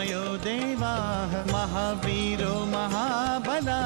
पूजयायो देवाः महावीरो महाबला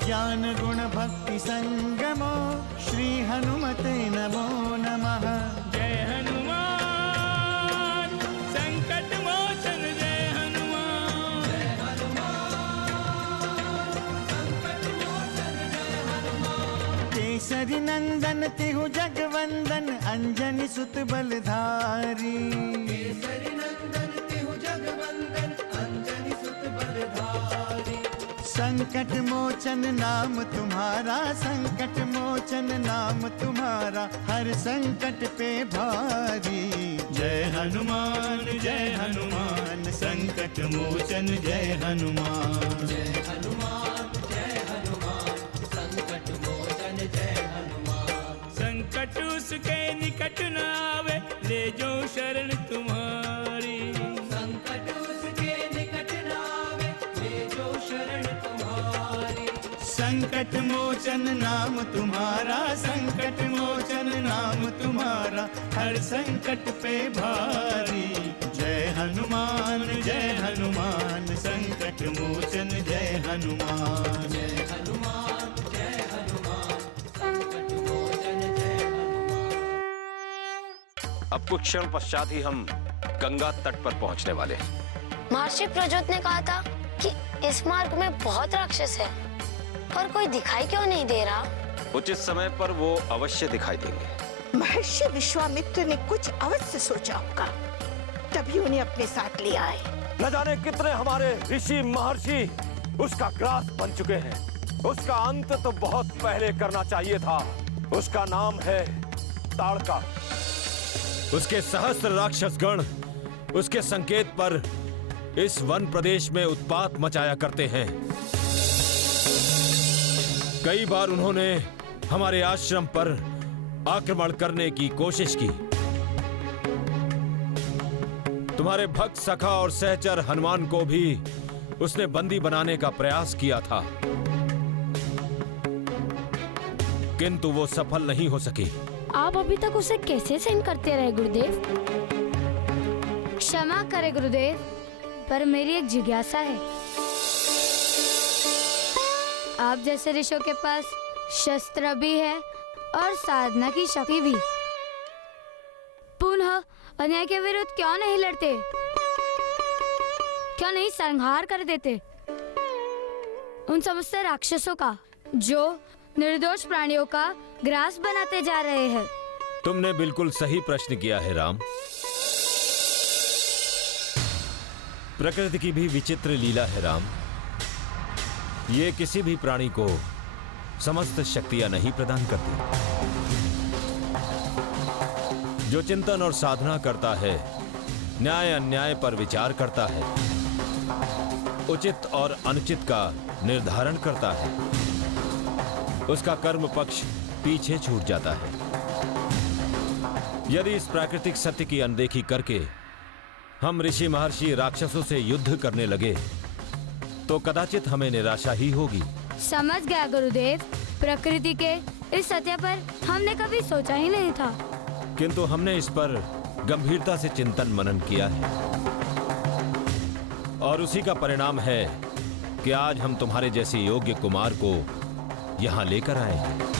ज्ञान गुण भक्ति संगमो श्री हनुमते नमो नमः। जय हनुमान संकट मोचन जय हनुमान। जय हनुमान संकट मोचन जय हनुमान। केसरी नंदन तिहु जगवंदन अंजनी सुत बलधारी। केसरी नंदन तिहु जगवंदन अंजनी सुत बलधारी। संकट मोचन नाम तुम्हारा संकट मोचन नाम तुम्हारा हर संकट पे भारी। जय हनुमान संकट मोचन जय हनुमान। जय हनुमान संकट मोचन जय हनुमान। संकट उसके निकट न आवे ले जो शरण तुम्हारी। संकट उसके निकट न आवे ले जो शरण तुम्हारी। संकट मोचन नाम तुम्हारा संकट मोचन नाम तुम्हारा हर संकट पे भारी। जय हनुमान संकट मोचन जय हनुमान। जय हनुमान संकट मोचन जय हनुमान। अब कुछ क्षण पश्चात ही हम गंगा तट पर पहुंचने वाले हैं। महर्षि प्रज्योत ने कहा था कि इस मार्ग में बहुत राक्षस है, पर कोई दिखाई क्यों नहीं दे रहा? उचित समय पर वो अवश्य दिखाई देंगे। महर्षि विश्वामित्र ने कुछ अवश्य सोचा होगा, तभी उन्हें अपने साथ लिया है। न जाने कितने हमारे ऋषि महर्षि उसका ग्रास बन चुके हैं। उसका अंत तो बहुत पहले करना चाहिए था। उसका नाम है ताड़का। उसके सहस्त्र राक्षस गण उसके संकेत पर इस वन प्रदेश में उत्पात मचाया करते हैं। कई बार उन्होंने हमारे आश्रम पर आक्रमण करने की कोशिश की। तुम्हारे भक्त सखा और सहचर हनुमान को भी उसने बंदी बनाने का प्रयास किया था, किंतु वो सफल नहीं हो सकी। आप अभी तक उसे कैसे सहन करते रहे गुरुदेव? क्षमा करें गुरुदेव, पर मेरी एक जिज्ञासा है। आप जैसे ऋषियों के पास शस्त्र भी है और साधना की शक्ति भी, पुनः अन्याय के विरुद्ध क्यों नहीं लड़ते? क्यों नहीं संहार कर देते उन समस्त राक्षसों का जो निर्दोष प्राणियों का ग्रास बनाते जा रहे हैं? तुमने बिल्कुल सही प्रश्न किया है राम। प्रकृति की भी विचित्र लीला है राम। ये किसी भी प्राणी को समस्त शक्तियां नहीं प्रदान करती। जो चिंतन और साधना करता है, न्याय अन्याय पर विचार करता है, उचित और अनुचित का निर्धारण करता है, उसका कर्म पक्ष पीछे छूट जाता है। यदि इस प्राकृतिक सत्य की अनदेखी करके हम ऋषि महर्षि राक्षसों से युद्ध करने लगे तो कदाचित हमें निराशा ही होगी। समझ गया गुरुदेव, प्रकृति के इस सत्य पर हमने कभी सोचा ही नहीं था, किंतु हमने इस पर गंभीरता से चिंतन मनन किया है और उसी का परिणाम है कि आज हम तुम्हारे जैसे योग्य कुमार को यहाँ लेकर आए हैं,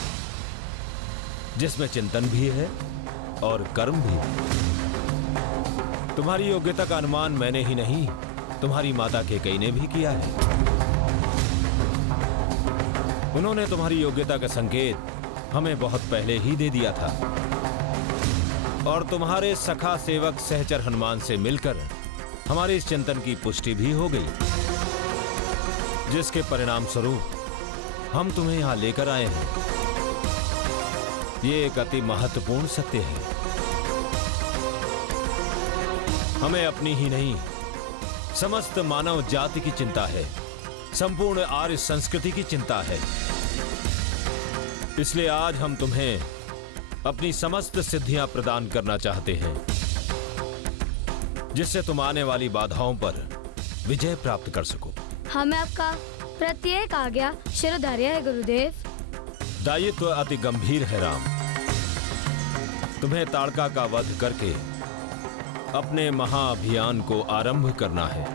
जिसमें चिंतन भी है और कर्म भी। तुम्हारी योग्यता का अनुमान मैंने ही नहीं, तुम्हारी माता केकई ने भी किया है। उन्होंने तुम्हारी योग्यता का संकेत हमें बहुत पहले ही दे दिया था और तुम्हारे सखा सेवक सहचर हनुमान से मिलकर हमारे इस चिंतन की पुष्टि भी हो गई, जिसके परिणाम स्वरूप हम तुम्हें यहां लेकर आए हैं। ये एक अति महत्वपूर्ण सत्य है। हमें अपनी ही नहीं, समस्त मानव जाति की चिंता है, संपूर्ण आर्य संस्कृति की चिंता है। इसलिए आज हम तुम्हें अपनी समस्त सिद्धियां प्रदान करना चाहते हैं, जिससे तुम आने वाली बाधाओं पर विजय प्राप्त कर सको। हमें आपका प्रत्येक आज्ञा शिरोधार्य है गुरुदेव। दायित्व अति गंभीर है राम। तुम्हें ताड़का का वध करके अपने महाअभियान को आरंभ करना है।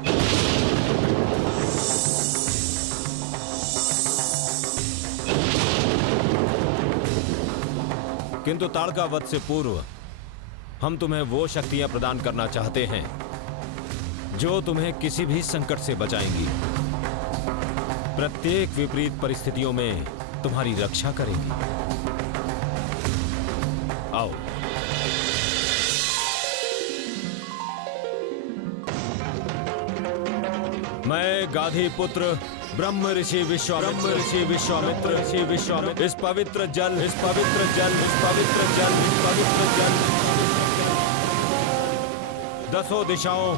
किंतु ताड़का वध से पूर्व हम तुम्हें वो शक्तियां प्रदान करना चाहते हैं जो तुम्हें किसी भी संकट से बचाएंगी, प्रत्येक विपरीत परिस्थितियों में तुम्हारी रक्षा करेंगी। आओ। मैं गाधी पुत्र ब्रह्म ऋषि विश्वामित्र इस पवित्र जल दसों दिशाओं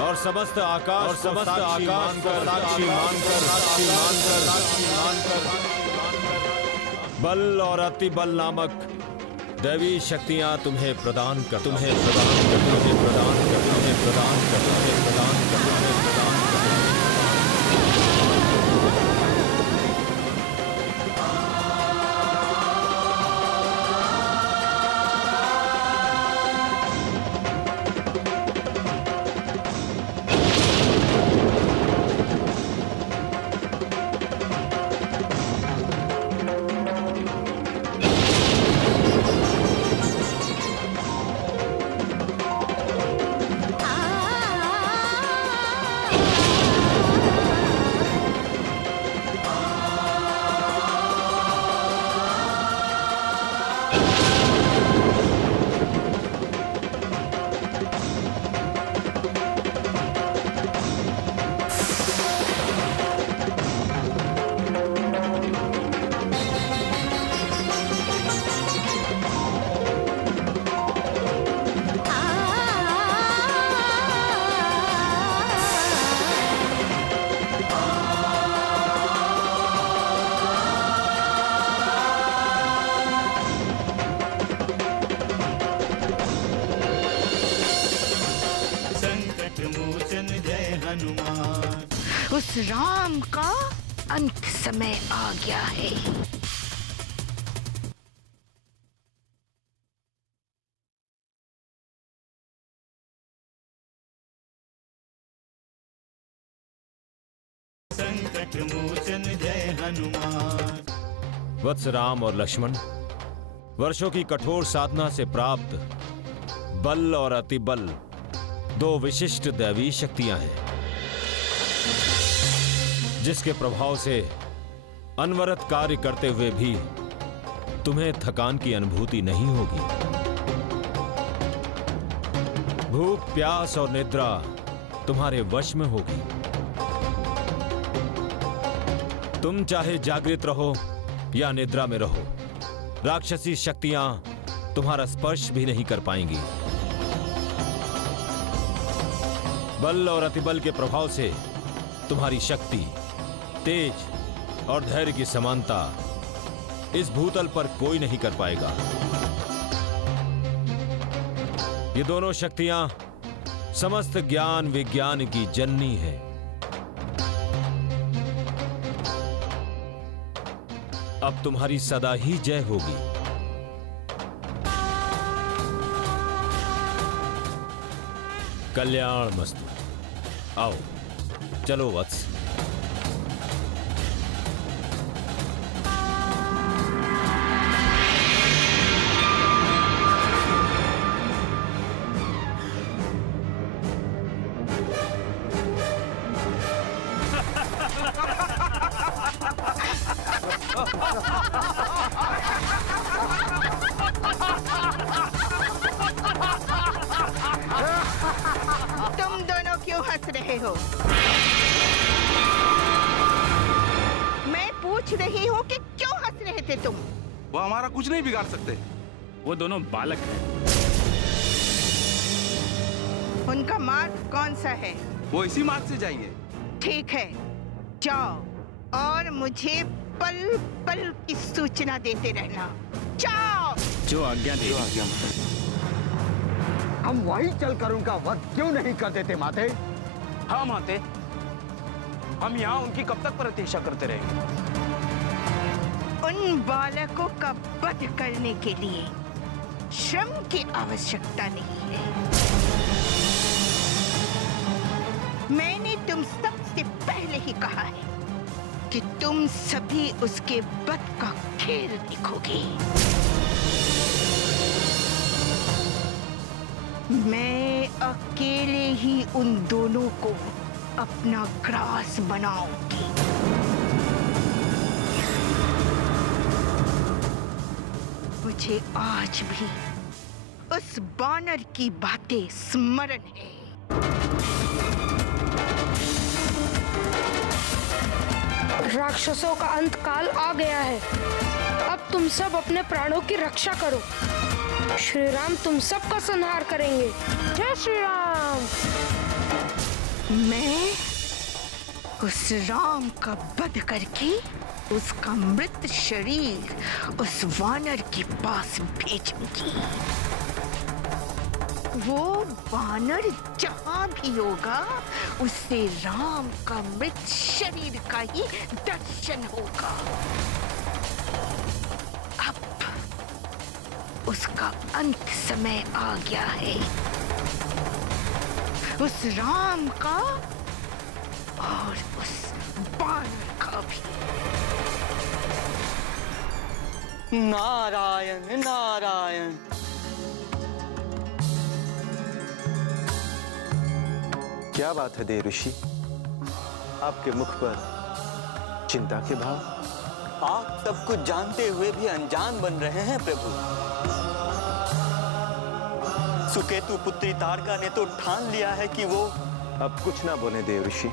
और समस्त आकाश को साक्षी मानकर बल और अतिबल नामक दैवी शक्तियां तुम्हें प्रदान कर मोचन जय हनुमान। उस राम का अंत समय आ गया है। संकट मोचन जय हनुमान। वत्स राम और लक्ष्मण, वर्षों की कठोर साधना से प्राप्त बल और अतिबल दो विशिष्ट दैवी शक्तियां हैं, जिसके प्रभाव से अनवरत कार्य करते हुए भी तुम्हें थकान की अनुभूति नहीं होगी। भूख, प्यास और निद्रा तुम्हारे वश में होगी। तुम चाहे जागृत रहो या निद्रा में रहो, राक्षसी शक्तियां तुम्हारा स्पर्श भी नहीं कर पाएंगी। बल और अतिबल के प्रभाव से तुम्हारी शक्ति, तेज और धैर्य की समानता इस भूतल पर कोई नहीं कर पाएगा। ये दोनों शक्तियां समस्त ज्ञान विज्ञान की जननी है। अब तुम्हारी सदा ही जय होगी। कल्याण मस्तु। आओ चलो वत्स। तुम दोनों क्यों हंस रहे हो? मैं पूछ रही हूँ कि क्यों हंस रहे थे तुम? वो हमारा कुछ नहीं बिगाड़ सकते। वो दोनों बालक हैं। उनका मार्ग कौन सा है? वो इसी मार्ग से जाएंगे। ठीक है, जाओ और मुझे पल पल की सूचना देते रहना। जाओ। जो आज्ञा दे। हम वहीं चलकर उनका वध क्यों नहीं कर देते माते? हाँ माते, हम यहाँ उनकी कब तक प्रतीक्षा करते रहेंगे? उन बालकों का वध करने के लिए श्रम की आवश्यकता नहीं है। मैंने तुम सबसे पहले ही कहा है कि तुम सभी उसके वध का खेल देखोगे। मैं अकेले ही उन दोनों को अपना ग्रास बनाऊंगी। मुझे आज भी उस बानर की बातें स्मरण है। राक्षसों का अंत काल आ गया है। अब तुम सब अपने प्राणों की रक्षा करो। श्री राम तुम सबका संहार करेंगे। जय श्री राम। मैं उस राम का वध करके उसका मृत शरीर उस वानर के पास भेजूंगी। वो वानर जहां भी होगा उससे राम का मृत शरीर का ही दर्शन होगा। अब उसका अंत समय आ गया है, उस राम का और उस बानर का भी। नारायण नारायण। क्या बात है देव ऋषि, आपके मुख पर चिंता के भाव। आप सब कुछ जानते हुए भी अनजान बन रहे हैं प्रभु। सुकेतु पुत्री तारका ने तो ठान लिया है कि वो। अब कुछ ना बोले देव ऋषि।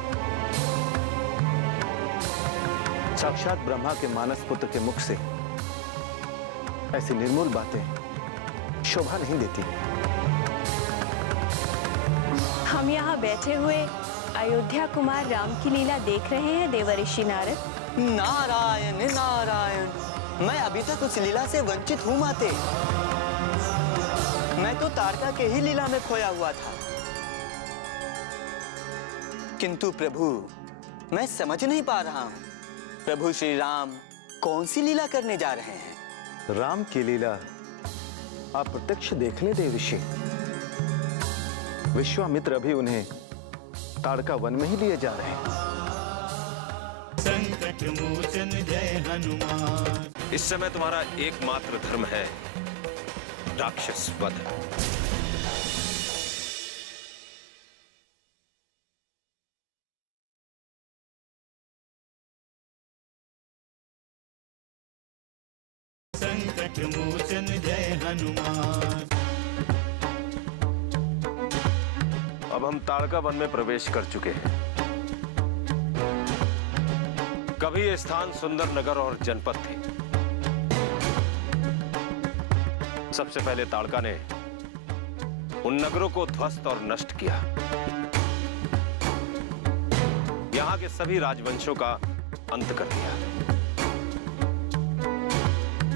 साक्षात ब्रह्मा के मानस पुत्र के मुख से ऐसी निर्मूल बातें शोभा नहीं देती। हम यहाँ बैठे हुए अयोध्या कुमार राम की लीला देख रहे हैं देवर्षि नारद। नारायण नारायण। मैं अभी तक उस लीला से वंचित हूँ माते। मैं तो तारका के ही लीला में खोया हुआ था। किंतु प्रभु मैं समझ नहीं पा रहा हूँ, प्रभु श्री राम कौन सी लीला करने जा रहे हैं? राम की लीला आप प्रत्यक्ष देख लें देव ऋषि। विश्वामित्र अभी उन्हें ताड़का वन में ही लिए जा रहे हैं। संकट मोचन जय हनुमान। इस समय तुम्हारा एकमात्र धर्म है राक्षस वध। संकट मोचन जय हनुमान। अब हम ताड़का वन में प्रवेश कर चुके हैं। कभी ये स्थान सुंदर नगर और जनपद थे। सबसे पहले ताड़का ने उन नगरों को ध्वस्त और नष्ट किया। यहां के सभी राजवंशों का अंत कर दिया।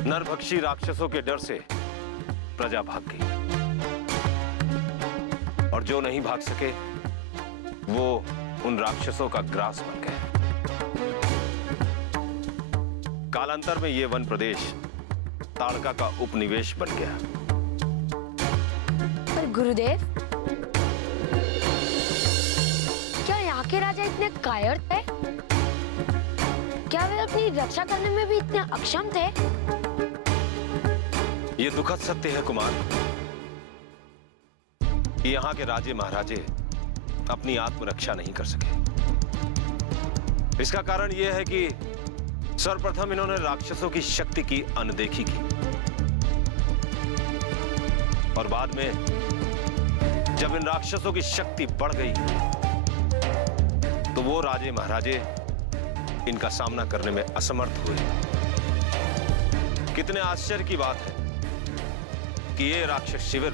नरभक्षी राक्षसों के डर से प्रजा भाग गई और जो नहीं भाग सके वो उन राक्षसों का ग्रास बन गए। कालांतर में ये वन प्रदेश ताड़का का उपनिवेश बन गया। पर गुरुदेव, क्या यहाँ के राजा इतने कायर थे? क्या वे अपनी रक्षा करने में भी इतने अक्षम थे? ये दुखद सत्य है कुमार कि यहाँ के राजे महाराजे अपनी आत्मरक्षा नहीं कर सके। इसका कारण यह है कि सर्वप्रथम इन्होंने राक्षसों की शक्ति की अनदेखी की और बाद में जब इन राक्षसों की शक्ति बढ़ गई तो वो राजे महाराजे इनका सामना करने में असमर्थ हुए। कितने आश्चर्य की बात है कि ये राक्षस शिविर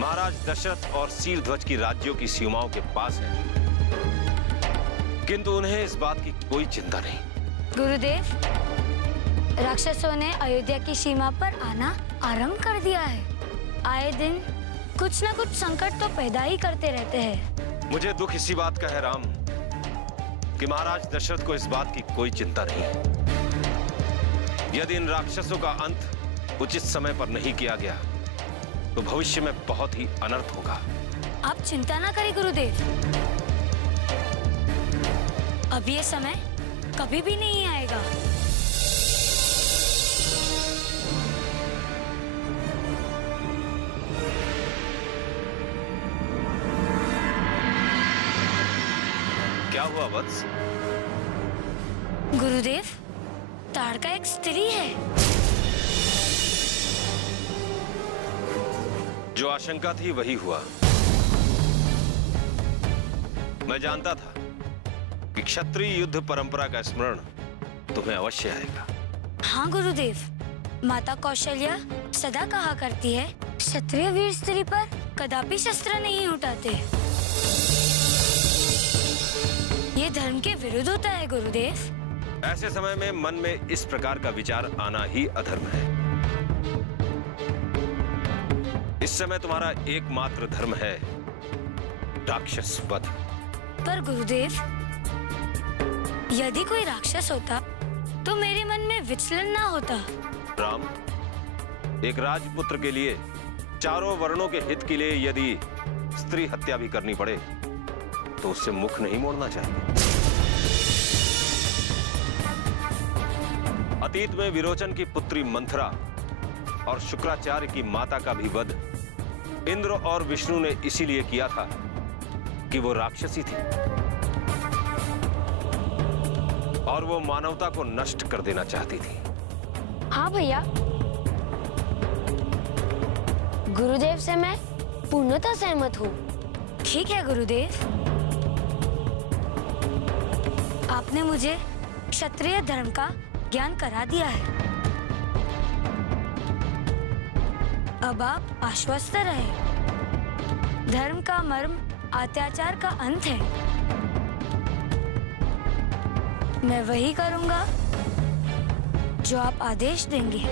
महाराज दशरथ और शीलध्वज की राज्यों की सीमाओं के पास है, किंतु उन्हें इस बात की कोई चिंता नहीं। गुरुदेव, राक्षसों ने अयोध्या की सीमा पर आना आरंभ कर दिया है। आए दिन कुछ न कुछ संकट तो पैदा ही करते रहते हैं। मुझे दुख इसी बात का है राम कि महाराज दशरथ को इस बात की कोई चिंता नहीं है। यदि इन राक्षसों का अंत उचित समय पर नहीं किया गया तो भविष्य में बहुत ही अनर्थ होगा। आप चिंता ना करें गुरुदेव। अब ये समय कभी भी नहीं आएगा। क्या हुआ वत्स? गुरुदेव, ताड़का एक स्त्री है। जो आशंका थी वही हुआ। मैं जानता था कि क्षत्रिय युद्ध परंपरा का स्मरण तुम्हें अवश्य आएगा। हाँ गुरुदेव, माता कौशल्या सदा कहा करती है, क्षत्रिय वीर स्त्री पर कदापि शस्त्र नहीं उठाते। ये धर्म के विरुद्ध होता है गुरुदेव। ऐसे समय में मन में इस प्रकार का विचार आना ही अधर्म है। इस समय तुम्हारा एकमात्र धर्म है राक्षस वध। पर गुरुदेव, यदि कोई राक्षस होता तो मेरे मन में विचलन ना होता। राम, एक राजपुत्र के लिए, चारों वर्णों के हित के लिए यदि स्त्री हत्या भी करनी पड़े तो उससे मुख नहीं मोड़ना चाहिए। अतीत में विरोचन की पुत्री मंथरा और शुक्राचार्य की माता का भी वध इंद्र और विष्णु ने इसीलिए किया था कि वो राक्षसी थी और वो मानवता को नष्ट कर देना चाहती थी। हाँ भैया, गुरुदेव से मैं पूर्णतः सहमत हूँ। ठीक है गुरुदेव, आपने मुझे क्षत्रिय धर्म का ज्ञान करा दिया है। अब आप आश्वस्त रहे। धर्म का मर्म अत्याचार का अंत है। मैं वही करूंगा जो आप आदेश देंगे।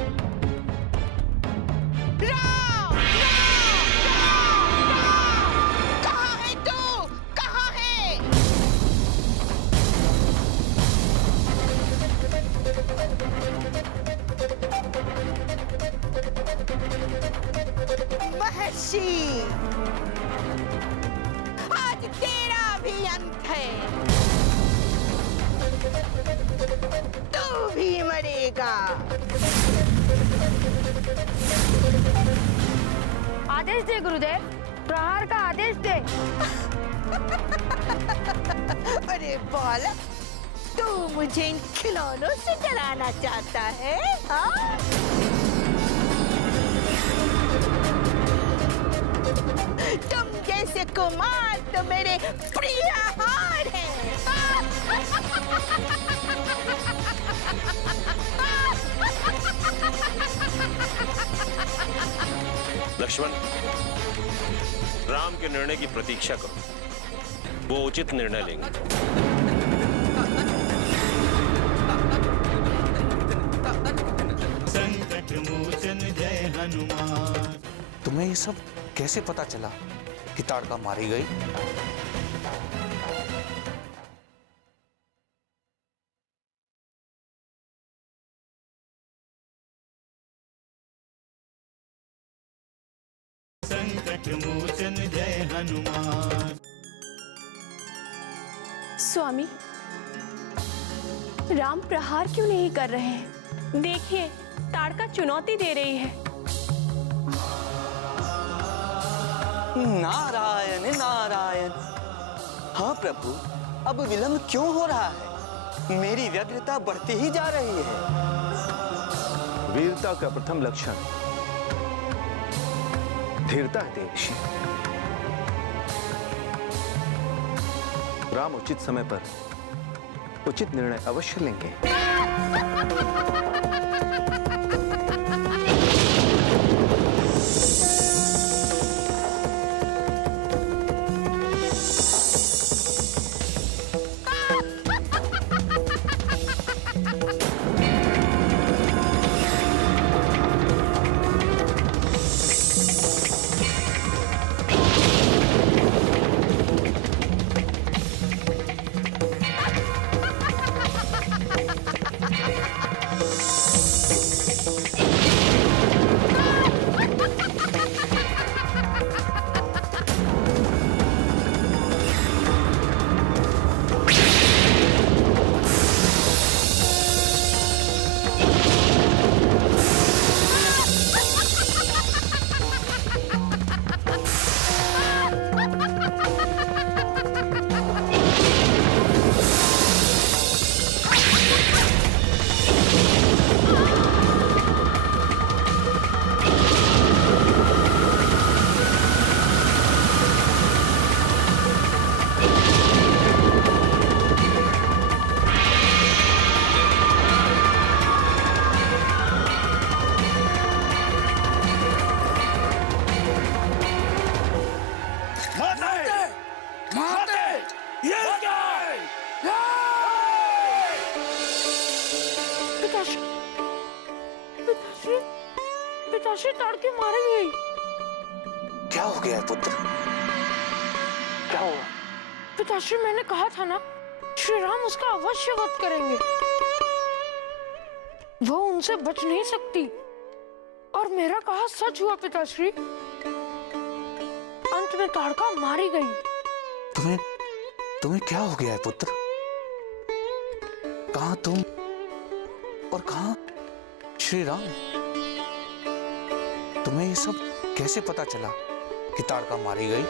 राम! कहाँ है तू? कहाँ है? महर्षि, आज तेरा भी अंत है। तू भी मरेगा। आदेश दे गुरुदेव, प्रहार का आदेश दे। अरे बालक, तू मुझे इन खिलौनों से डराना चाहता है? हाँ? तुम जैसे कुमार तो मेरे प्रिय आहार हैं। लक्ष्मण, राम के निर्णय की प्रतीक्षा करो, वो उचित निर्णय लेंगे। संकट मोचन जय हनुमान। तुम्हें ये सब कैसे पता चला कि ताड़का मारी गई? संकट मोचन जय हनुमान। स्वामी, राम प्रहार क्यों नहीं कर रहे हैं? देखिए, ताड़का चुनौती दे रही है। नारायण नारायण। हाँ प्रभु, अब विलंब क्यों हो रहा है? मेरी व्यग्रता बढ़ती ही जा रही है। वीरता का प्रथम लक्षण धीरता है देवऋषि। राम उचित समय पर उचित निर्णय अवश्य लेंगे। पिताश्री ताड़के मारी गई। क्या हो गया है पुत्र? क्या हुआ? पिताश्री मैंने कहा था ना, श्री राम उसका अवश्य वध करेंगे। वो उनसे बच नहीं सकती और मेरा कहा सच हुआ पिताश्री। अंत में ताड़का मारी गई। तुम्हें क्या हो गया है पुत्र? कहां तुम और कहां श्री राम? तुम्हें ये सब कैसे पता चला कि ताड़का मारी गई?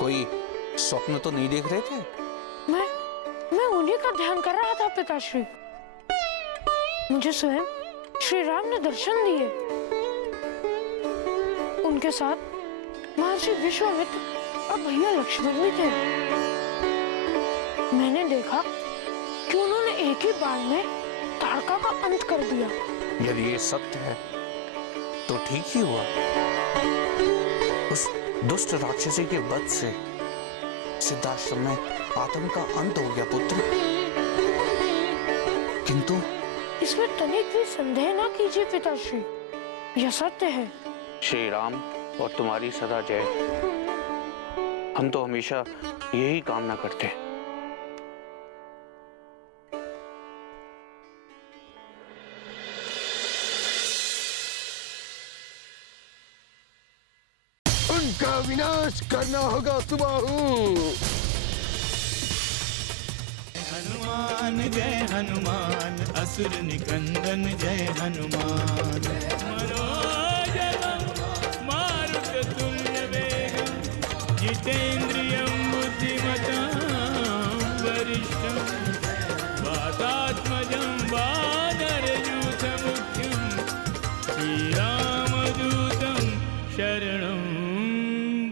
कोई स्वप्न तो नहीं देख रहे थे? मैं उन्हीं का ध्यान कर रहा था पिताश्री। मुझे स्वयं श्री राम ने दर्शन दिए। उनके साथ महर्षि विश्वामित्र और भैया लक्ष्मण भी थे। मैंने देखा कि उन्होंने एक ही बार में ताड़का का अंत कर दिया। यदि ये सत्य है तो ठीक ही हुआ। उस दुष्ट राक्षसी के वध से सिद्धाश्रम में आतंक का अंत हो गया पुत्र। किंतु इसमें तनिक भी संदेह ना कीजिए पिताश्री, यह सत्य है। श्री राम और तुम्हारी सदा जय। हम तो हमेशा यही कामना करते हैं। उनका विनाश करना होगा सुबाहु। हनुमान जय हनुमान, असुर निकंदन जय हनुमान। मनोजवं मारुततुल्य वेगं, जितेन्द्रियं बुद्धिमतां वरिष्ठं। वातात्मजं वानरयूथमुख्यं, श्रीरामदूतं शरणं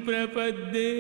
प्रपद्ये।